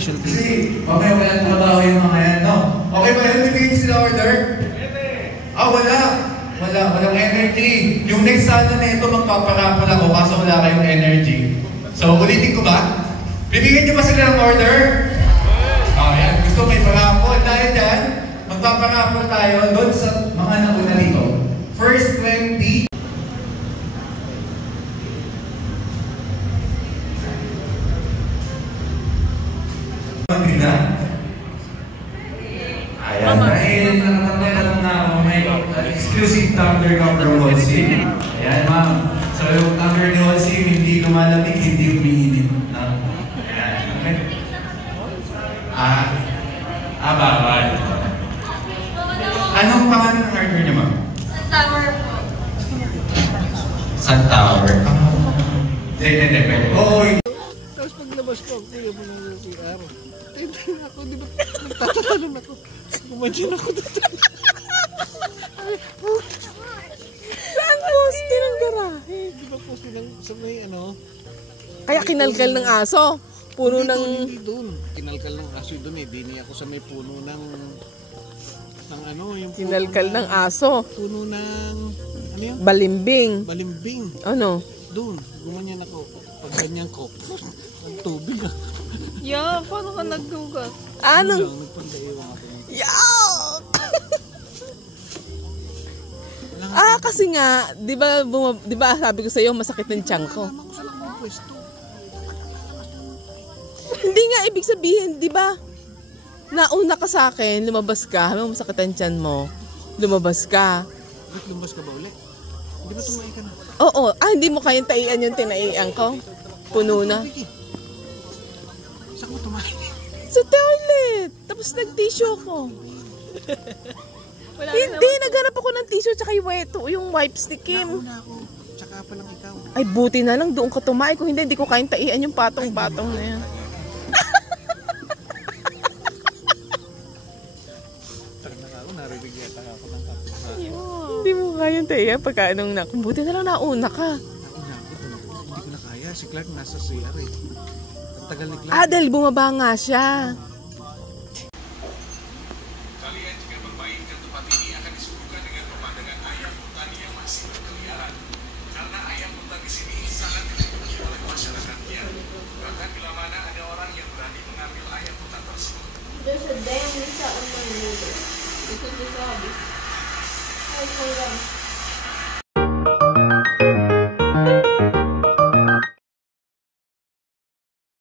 operation team. Kasi mamaya walang trabaho yung mga yan, no? Okay ba yun? Bibigyan sila order? Walang energy. Yung next sana na ito, magpaparapol ako kaso wala kayong energy. So, ulitin ko ba? Bibigyan nyo ba sila ng order? Yan. Gusto may parapol. Dahil dyan, magpaparapol tayo doon sa mga nauna dito. First 20. Ayan. Dahil nakatatalang na ako may exclusive tumbler ng Wolsey. Ayan, ma'am. So, yung tumbler ni Wolsey, hindi lumalamig, hindi umiinit. Ayan. Okay. Bawal. Anong pangalan ng hardware niya, ma'am? Suntower po. Suntower. Hindi. Oo. Tapos paglabas ko, kuya mo ng CR. Tintin ako, di ba? Nagtatalon ako. Kumadyan ako dito. Saan poste ng garahe? Di ba poste ng sa may ano? Kaya kinalkal ng aso. Puno ng... Hindi doon. Kinalkal ng aso doon eh. Dini ako sa may puno ng ano, yung Kinalkal ng aso. puno ng ano yun? Balimbing. Balimbing. Ano? Doon. Gumanyan ako. Pag ganyan ko, ang tubig ah. Yeah, paano ka nagdugas? Ano? Lang, nagpandaiwang ako. Yuck! Wala nga. Kasi nga, 'di ba sabi ko sa iyo masakit ng tiyan ko. Alam ko sa lakong pwesto. Hindi nga ibig sabihin, 'di ba? Nauna ka sa akin, lumabas ka, habang masakit ang tiyan mo. Lumabas ka. Ba't lumbas ka ba ulit? Hindi ba tumain ka na? Oo, hindi mo kayang taian yung tinaian ko. Puno na. Saan mo tumain? Sa toilet. Tapos nag-tissue ko. Hindi, naghanap ako ng tissue tsaka yung wipes ni Kim. Nauna ako. Tsaka pa lang ikaw. Ay, buti na lang doon ka tumain. Kung hindi ko kayang taian yung patong-patong na yan. Ako, narinig yata ako ng kapit. Hindi mo kayang taian pagka anong na. Kung buti na lang nauna ka. Nauna ako. Hindi ko na kaya. Si Clark nasa CR eh. Ang tagal ni Clark. Dahil bumaba nga siya. There's a dam sa Manila. Ito sabi. Ay, hanggang.